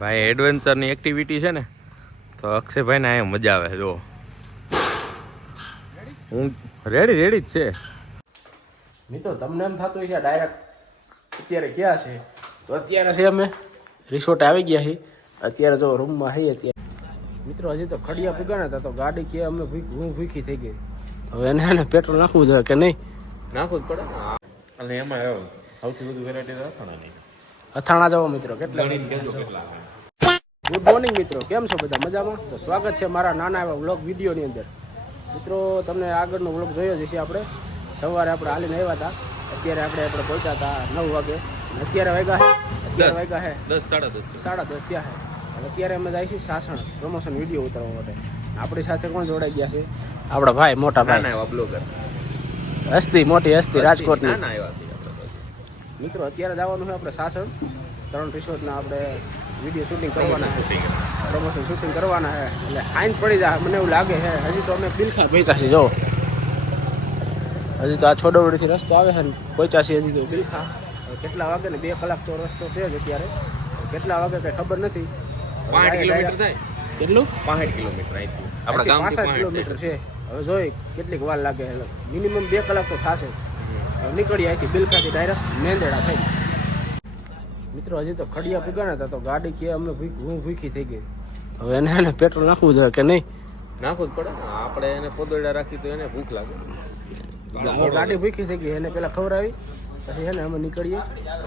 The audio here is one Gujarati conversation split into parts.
ભાઈ એડવેન્ચરની એક્ટિવિટી છે ને તો અક્ષયભાઈને અહીંયા મજા આવે. જો હું રેડી જ છે. મિત્રો તમને એમ થતું છે ડાયરેક્ટ અત્યારે ક્યાં છે? તો અત્યારે છે અમે રિસોર્ટ આવી ગયા છીએ. અત્યારે જો રૂમમાં છીએ. અત્યારે મિત્રો હજી તો ખડિયા પૂગ્યા હતા તો ગાડી કે અમે હું ભૂખી થઈ ગઈ. હવે એને પેટ્રોલ નાખવું જોઈએ કે નહીં? નાખવું જ પડે ને. અને એમાં સૌથી વધુ વેરાયટી અથાણાની. અથાણા જાઓ મિત્રો કેટલા. ગુડ મોર્નિંગ મિત્રો, કેમ છો બધા? મજામાં? તો સ્વાગત છે મારા નાના એવા વ્લોગ વિડીયોની અંદર. મિત્રો તમને આગળનો વ્લોગ જોયો જ છે. આપણે સવારે આપણે હાલીને આવ્યા હતા. અત્યારે આપણે પહોંચ્યા હતા 9 વાગે. અત્યારે વાગ્યા છે 10 સાડા 10 થયા છે. અને અત્યારે અમે જાય છીએ સાસણ પ્રમોશન વિડીયો ઉતારવા માટે. આપણી સાથે કોણ જોડાઈ ગયા છે? આપણા ભાઈ, મોટા ભાઈ, નાના એવા બ્લોગર, મોટી હસ્તી રાજકોટની. નાના એવા મિત્રો અત્યારે જવાનું છે આપણે સાસણ. 3 રિસોર્ટના આપણે વિડીયો શૂટિંગ કરવાના છે, પ્રમોશન શૂટિંગ કરવાના છે. એટલે આઈન પડી જાય મને એવું લાગે છે. હજી તો અમે બિલખા પહોંચ્યા છીએ. જો હજી તો આ છોડવડીથી રસ્તો આવે છે ને પહોંચ્યા છીએ હજી તો બિલખા. કેટલા વાગે ને 2 કલાક તો રસ્તો છે જ અત્યારે. કેટલા વાગે કંઈ ખબર નથી. 5 કિલોમીટર થાય. કેટલું? 65 કિલોમીટર અહીંથી આપણા ગામથી 65 કિલોમીટર છે. હવે જોઈ કેટલીક વાર લાગે. મિનિમમ 2 કલાક તો થશે. નીકળી અહીંથી બિલખાથી ડાયરેક્ટ મેંદેડા થઈ. મિત્રો હજી તો ખડિયા પૂગ્યા હતા તો ગાડી કે અમે હું ભૂખી થઈ ગઈ. હવે એને પેટ્રોલ નાખવું જોઈએ કે નહીં? નાખવું જ પડે ને. આપણે એને પોદોડા રાખી તો એને ભૂખ લાગે. ગાડી ભૂખી થઈ ગઈ. એને પેલા ખવડાવી પછી છે ને અમે નીકળીએ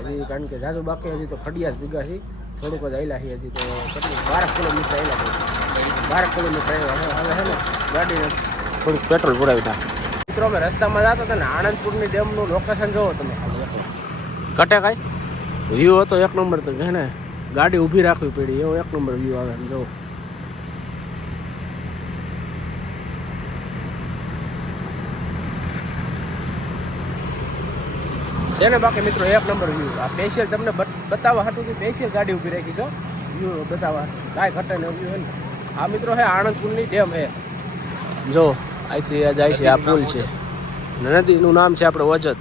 હજી, કારણ કે જાજુ બાકી. હજી તો ખડિયા જ ભૂગ્યા છે. થોડુંક જ આવેલા છીએ હજી તો. કેટલું 12 કિલોમીટર આવેલા છે. 12 કિલોમીટર આવ્યા. હવે છે ને ગાડીને થોડુંક પેટ્રોલ પુરાવી નાખે. મિત્રો અમે રસ્તામાં જતા હતા ને આણંદપુરની ડેમનું લોકેશન જોવો તમે. ઘટે કાંઈ વ્યૂ હતો એક નંબર. તો છે ને ગાડી ઊભી રાખવી પડી એવો એક નંબર વ્યૂ આવે. જો છે ને બાકી મિત્રો એક નંબર વ્યૂ. આ સ્પેશિયલ તમને બતાવવા હાટું સ્પેશિયલ ગાડી ઊભી રાખી છો વ્યૂ બતાવવા. કાંઈ ઘટે ને વ્યૂ હોય ને. આ મિત્રો છે આણંદપુરની ડેમ છે. જો અહીંથી આ જાય છે. આ પુલ છે. નદીનું નામ છે આપણે વજત.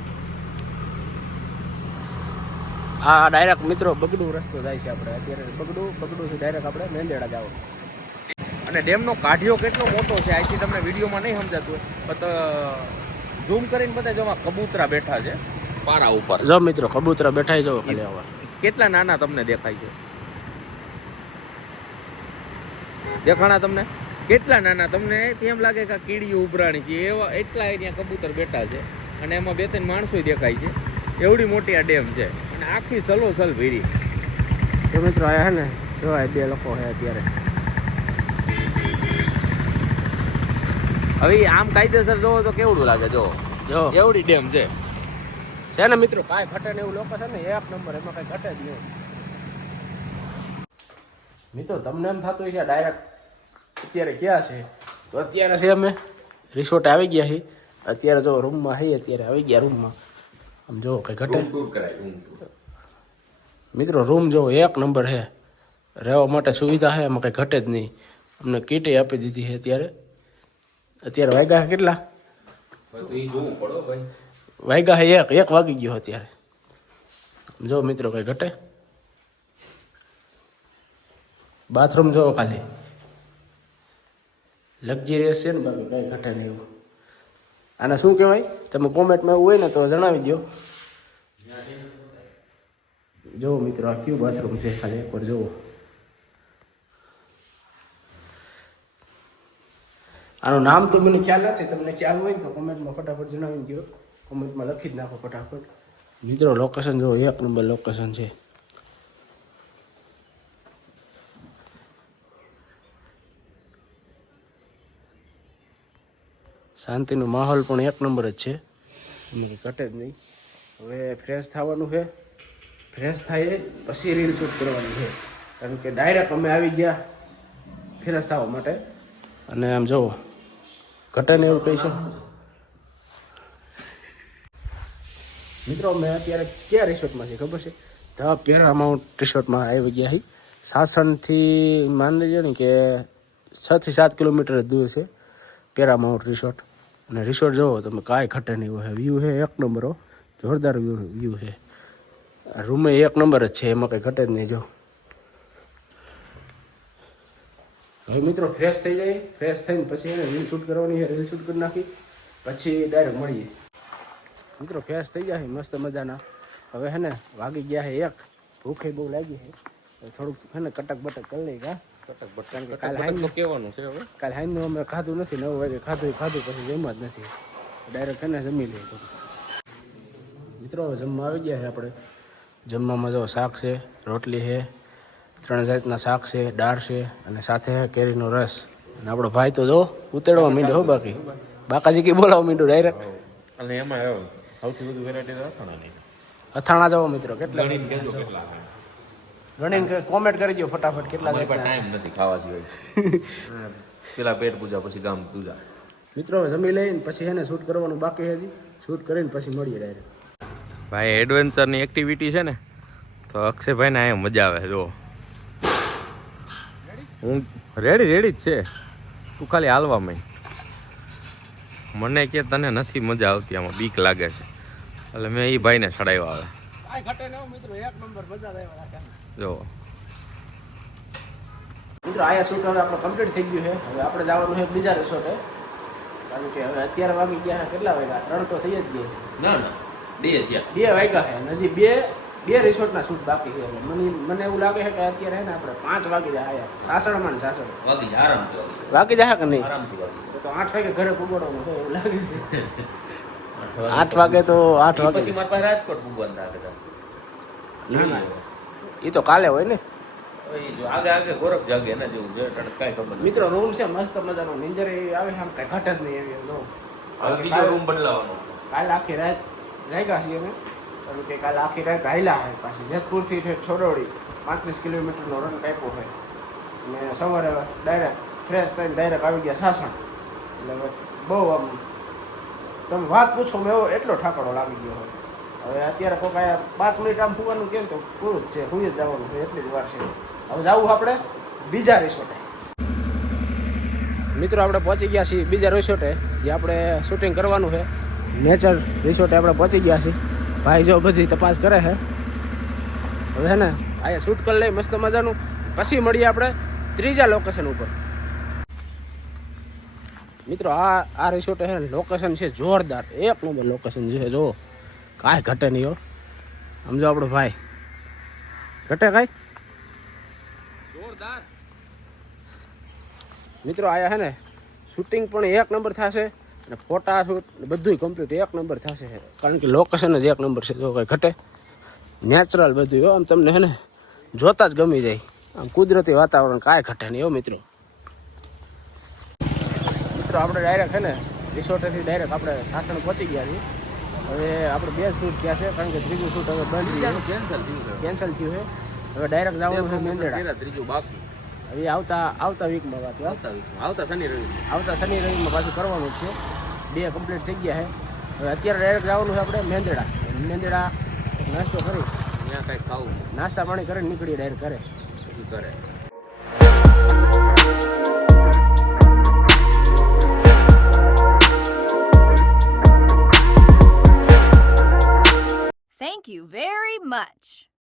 આ ડાયરેક્ટ મિત્રો બગડું રસ્તો જાય છે. આપણે અત્યારે બગડું છે ડાયરેક્ટ આપણે મેંદેડા જાવ. અને ડેમનો કાઢિયો કેટલો મોટો છે અહીંથી તમને વિડીયોમાં નહીં સમજાતું હોય પણ ઝૂમ કરીને બધા જોવા કબૂતરા બેઠા છે પારા ઉપર. જો મિત્રો કબૂતરા બેઠા જાવ ખાલી. હવે કેટલા નાના તમને દેખાય છે? દેખાણા તમને? કેટલા નાના તમને એમ લાગે કે કીડીઓ ઉભરાણી છે એવા. એટલા અહીંયા કબૂતર બેઠા છે અને એમાં 2-3 માણસો દેખાય છે. એવડી મોટી આ ડેમ છે અને આખી સલોસલ ભીરી. તો મિત્રો આયા હે ને જોવાય 2 લોકો છે અત્યારે. હવે આમ કાયદેસર જોવો તો કેવડું લાગે? જો એવડી ડેમ છે ને મિત્રો. કાંઈ ઘટે ને એવું લોકો છે ને એક નંબર. એમાં કાંઈ ઘટે જ નહીં. મિત્રો તમને એમ થતું છે ડાયરેક્ટ અત્યારે ક્યાં છે? તો અત્યારે છે અમે રિસોર્ટ આવી ગયા છીએ. અત્યારે જો રૂમમાં છીએ. અત્યારે આવી ગયા રૂમમાં. આમ જો કંઈ ઘટે મિત્રો? રૂમ જો એક નંબર છે. રહેવા માટે સુવિધા છે. એમાં કંઈ ઘટે જ નહીં. અમને કીટે આપી દીધી છે. અત્યારે વાગ્યા કેટલા? વાગ્યા છે 1 વાગી ગયો અત્યારે. જો મિત્રો કંઈ ઘટે? બાથરૂમ જો ખાલી લક્ઝરિયસ છે ને. બાકી કંઈ ઘટે નહીં એવું. આને શું કહેવાય? તમે કોમેન્ટમાં એવું હોય ને તો જણાવી દો. જો મિત્રો આ કયું બાથરૂમ છે ખાલી એકવાર જુઓ. આનું નામ તો મને ખ્યાલ નથી. તમને ખ્યાલ હોય તો કોમેન્ટમાં ફટાફટ જણાવી દો. કોમેન્ટમાં લખી જ નાખો ફટાફટ. મિત્રો લોકેશન જો 1 નંબર લોકેશન છે. શાંતિનો માહોલ પણ 1 નંબર જ છે. એમાં ઘટે જ નહીં. હવે ફ્રેશ થવાનું છે. ફ્રેશ થાય પછી રીલ શૂટ કરવાની છે. કારણ કે ડાયરેક્ટ અમે આવી ગયા ફ્રેશ થવા માટે. અને આમ જુઓ ઘટે ને એવું કહી છે. મિત્રો અમે અત્યારે ક્યાં રિસોર્ટમાં છે ખબર છે? ધ પેરામાઉન્ટ રિસોર્ટમાં આવી ગયા છીએ. સાસણથી માની લેજો ને કે 6 થી 7 કિલોમીટર જ દૂર છે પેરામાઉન્ટ રિસોર્ટ. અને રિસોર્ટ જોવો તમે કાંઈ ઘટે નહીં એવું છે. વ્યૂ છે 1 નંબર. જોરદાર વ્યૂ છે. રૂમે 1 નંબર જ છે. એમાં કંઈ ઘટે જ નહીં. જો હવે મિત્રો ફ્રેશ થઈ જાય, ફ્રેશ થઈને પછી એને રીલ શૂટ કરવાની છે, રીલ શૂટ કરી નાખી પછી ડાયરેક્ટ મળીએ. મિત્રો ફ્રેશ થઈ જાય મસ્ત મજાના. હવે હે ને વાગી ગયા છે 1, ભૂખે બહુ લાગી છે, થોડુંક હે ને કટક બટક કરી લઈ કા કારણ કે કાલે હાઈનું કહેવાનું છે હવે. કાલે હાઈનું અમે ખાધું નથી, 9 વાગે ખાધું પછી જમવા જ નથી, ડાયરેક્ટ હે ને જમી લઈએ થોડું. મિત્રો જમવા આવી ગયા છે આપણે. જમવામાં જો શાક છે, રોટલી છે, 3 જાતના શાક છે, દાળ છે અને સાથે કેરીનો રસ. અને આપણો ભાઈ તો જો ઉતેડવા માંડ્યો હો, બાકાજી કી બોલાવવા માંડ્યો ડાયરેક્ટ. અને એમાં સૌથી વધુ વેરાયટી અથાણાની. અથાણા જાઓ મિત્રો કેટલા ગણીને કહેજો કેટલા. ગણીને કોમેન્ટ કરી દો ફટાફટ કેટલા ટાઈમ નથી ખાવા સિવાય. પેલા પેટ પૂજા પછી ગામ પૂજા. મિત્રો જમી લઈને પછી એને શૂટ કરવાનું બાકી છે, હજી શૂટ કરીને પછી મળીએ ડાયરેક્ટ. ભાઈ એડવેન્ચરની એક્ટિવિટી છે ને તો અક્ષયભાઈને અહીંયા મજા આવે. જો હું રેડી જ છે, તું ખાલી હાલવામાં. મને કે તને નથી મજા આવતી, આમાં બીક લાગે છે, એટલે મેં એ ભાઈને ચડાવ્યો આવે. મિત્રો 1 નંબર મજા આવ્યા રાખે. જો મિત્રો આયા શૂટ હવે આપણો કમ્પ્લીટ થઈ ગયું છે. હવે આપણે જવાનું છે બીજા રિસોર્ટે, કારણ કે હવે અત્યારે વાગી ગયા કેટલા વાગ્યા? 3 તો થઈ જ ગયા છે. ના 2 થયા, 2 વાગ્યા છે, હજી બે રિસોર્ટના શૂટ બાકી છે. મને એવું લાગે છે કે અત્યારે હે ને આપણે 5 વાગી જાય આયા સાસણમાં ને સાસણ વાગી જાય, આરામથી વાગી જાય કે નહીં? આરામથી વાગી તો 8 વાગે ઘરે પૂગવાનું છે એવું લાગે છે. 8 વાગે તો 8 વાગે પછી મારા પાસે રાજકોટ પૂગવાનું રાખે. ના એ તો કાલે હોય ને. જો આગે ગોરખ જાગે ને જેવું છે કાંઈ ખબર નથી. મિત્રો રૂમ છે મસ્ત મજાનો, નીંદર એવી આવે આમ કઈ ઘટ જ નહીં એવી. જો બીજો રૂમ બદલાવાનો. કાલે આખી રાત જાગ્યા છીએ અમે, કારણ કે કાલે આખી રાત હાલ્યા હોય. પાછી જેતપુરથી છોડોડી 35 કિલોમીટરનો રન કાપ્યો હોય અને સવારે ડાયરેક્ટ ફ્રેશ થઈને ડાયરેક્ટ આવી ગયા સાસણ. એટલે બહુ આમ તમે વાત પૂછો મેં એવો એટલો ઠાકડો લાગી ગયો હોય. હવે અત્યારે કોઈ કાંઈ 5 મિનિટ આમ ફૂવાનું કેમ તો પૂરું જ છે, હુઈ જ જવાનું છે, એટલી જ વાર છે. હવે જવું આપણે બીજા રિસોર્ટે. મિત્રો આપણે પહોંચી ગયા છીએ બીજા રિસોર્ટે, જે આપણે શૂટિંગ કરવાનું છે. નેચર રિસોર્ટે આપણે પહોંચી ગયા છીએ. ભાઈ જો બધી તપાસ કરે છે. હવે છે ને અહીંયા શૂટ કરી લઈ મસ્ત મજાનું, પછી મળીએ આપણે ત્રીજા લોકેશન ઉપર. મિત્રો આ રિસોર્ટ છે લોકેશન છે જોરદાર, 1 નંબર લોકેશન છે. જો કાંઈ ઘટે નહીં હો. સમજો આપણો ભાઈ ઘટે કાંઈ જોરદાર. મિત્રો આયા છે ને શૂટિંગ પણ 1 નંબર થશે અને ફોટા શૂટ બધું કમ્પ્લીટ 1 નંબર થશે, કારણ કે લોકેશન જ 1 નંબર છે. જો કાંઈ ઘટે, નેચરલ બધું હો. આમ તમને છે ને જોતા જ ગમી જાય, આમ કુદરતી વાતાવરણ, કાંઈ ઘટે નહીં હો મિત્રો. આપણે ડાયરેક્ટ છે ને રિસોર્ટેથી ડાયરેક્ટ આપણે સાસણ પહોંચી ગયા છીએ. હવે આપણે 2 શૂટ થયા છે, કારણ કે ત્રીજું શૂટ હવે બંધ કેન્સલ થયું છે. હવે ડાયરેક્ટ જવાનું છે મેંદરડા. ત્રીજું બાકી હવે આવતા વીકમાં વાત, આવતા શનિ રવિમાં પાછું કરવાનું જ છે. 2 કમ્પ્લીટ થઈ ગયા છે. હવે અત્યારે ડાયરેક્ટ જવાનું છે આપણે મેંદરડા નાસ્તો કરી, ત્યાં કાંઈ ખાવું, નાસ્તા પાણી કરીને નીકળીએ ડાયરેક્ટ કરે.